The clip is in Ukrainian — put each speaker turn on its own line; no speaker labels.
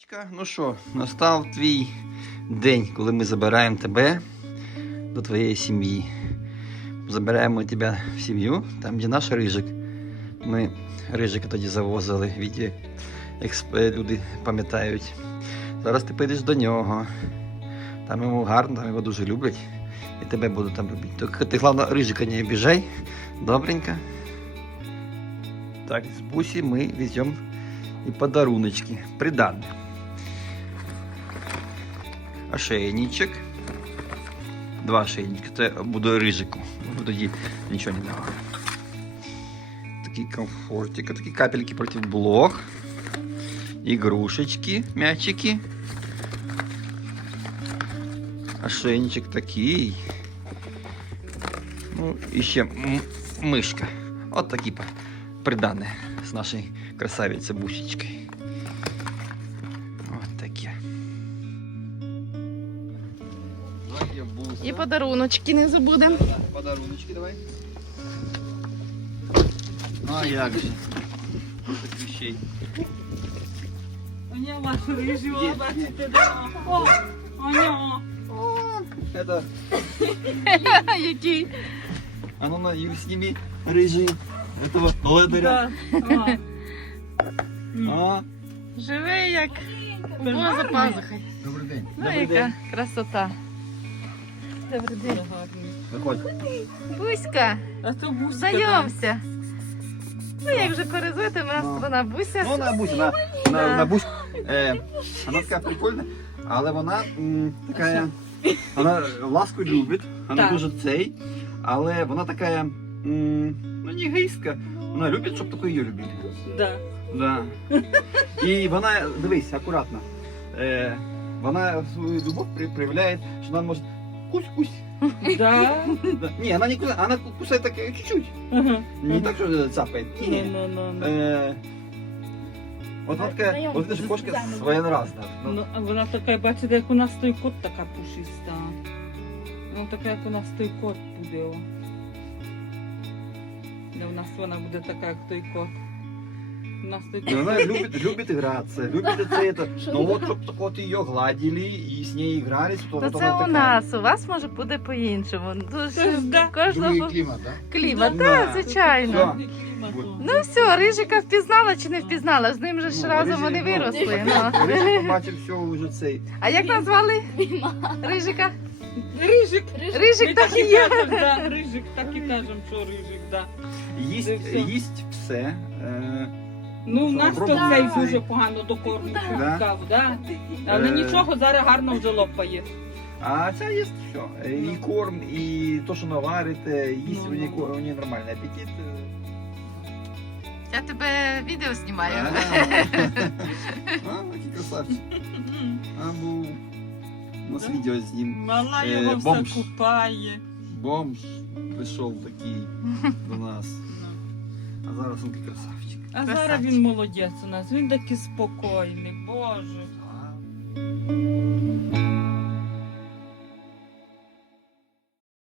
Ну що, настав твій день, коли ми забираємо тебе до твоєї сім'ї. Забираємо тебе в сім'ю, там де наш Рижик. Ми Рижика тоді завозили, відео, як люди пам'ятають. Зараз ти підеш до нього. Там йому гарно, там його дуже люблять. І тебе будуть там любити. Тільки ти, головне, Рижика не обіжай. Добренько. Так, з Бусі ми веземо і подаруночки. Приданне. Ошейничок. 2 ошейничка. Це буде Рижику. Тоді нічого не давав. Такі комфортики, такі капельки проти блох. Игрушечки, мячики. Ошейничек такий. Ну, і ще мишка. От такі приданне з нашою красавицею Бусечкою. От таке.
І подаруночки не забудемо.
Подаруночки давай. А як же. Таких вещей.
Аня, ваш рыжий, бачите, да. О, Аня.
Это...
Який?
А ну на Юль сними рыжий этого ледаря.
Да.
А?
Живий як за пазухою.
Добрий день.
Ну, яка красота. Добрий день.
Виходь.
Буська,
А то Буська.
знайомся. Ну, як вже перезвати, у нас вона Буся.
Ну, на Бусь, на Бусь. Вона така прикольна, але вона така, вона ласку любить, вона
Так.
дуже цей, але вона така, ну, не егоїстка. Вона любить, щоб таку її любили.
Да.
Да. І вона, дивись, акуратно, вона свою любов проявляє, що вона може кусь-кусь.
Да.
Да. Не, она не кусает, она кусает так чуть-чуть.
Ага.
Не так, что цапает. Не.
Ну.
Вот она такая, вот эта же кошка своеобразная.
Ну, а вона така, бачите, як у нас той кот така пушиста. Ну, така, як у нас той кот буде. О. Не, у нас вона буде така, як той кот. У нас той
И
кот.
она любит играться, любит это. Но вот, чтобы вот ее гладили и с ней игрались, то
Ну
вот
це
она
у
такая.
нас, у вас може буде по-іншому. Дуже
Да.
кожного
клімат, так?
клімат,
Да.
так, звичайно.
Всё.
Ну все, Рижика впізнала чи не впізнала? З ним же ж
Ну,
разом вони
Рижик, ну,
виросли. Ну.
Рижик побачив все уже цей.
А як назвали Рижика?
Рижик.
Рижик
Ми
так і є.
кажемо, да, Рижик, так і кажемо, що Рижик, да.
Їсть,
Це все.
їсть все.
Ну, в
Що,
нас то
обробляє
цей
цей?
дуже погано до корму
Да?
шукав, да. Але
Е.
нічого, зараз гарно вже лопає.
А ця їсть все. І корм, і то, що наварите, їсть
Ну,
у неї,
ну.
у неї нормальний апетит.
Я тебе відео знімаю.
А, який красавчик. А був у нас
Да?
відео з ним.
Мала
Е,
його все
бомж.
купає.
Бомж прийшов такий до нас.
Ну.
А зараз він такий красавчик.
А зараз
Красавчик.
він молодець у нас, він такий спокійний, боже.
А.